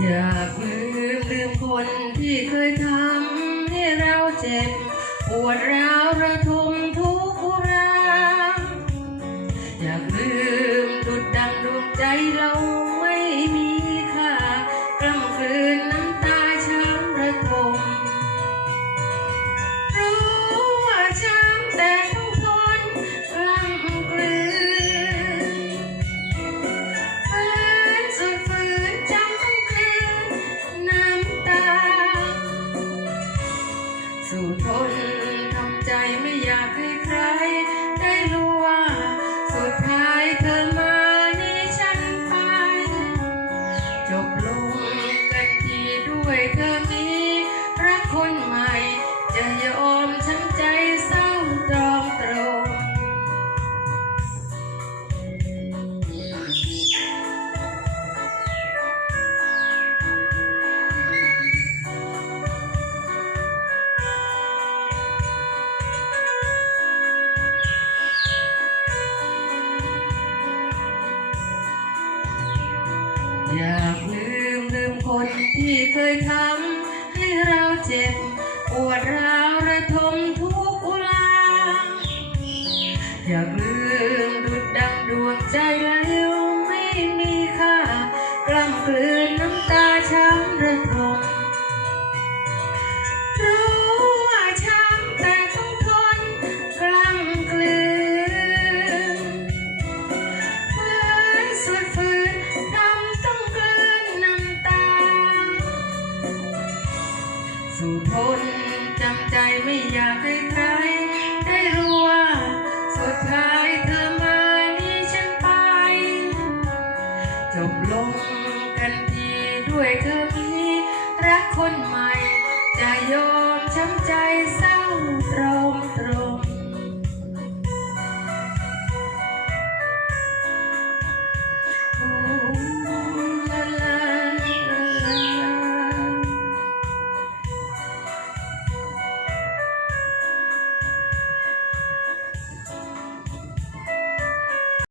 อยากลืมลืมคนที่เคยทำให้เราเจ็บ ปวดร้าวระทม สู่ทนทำใจไม่อยากให้ใคร ได้รู้ว่า สุดท้ายเธอมานี่ฉันไป จบลงกันทีด้วยเธอนี้รักคนใหม่จะยอ อยากลืมลืมคนที่เคยทำให้เราเจ็บปวดร้าวระทมทุกข์อุลาอยากลืม คนจำใจไม่อยากให้ใครได้รู้ว่าสุดท้ายเธอมานี่ฉันไป จบลงกันทีด้วยเธอมีรักคนใหม่ จะยอมช้ำใจเศร้า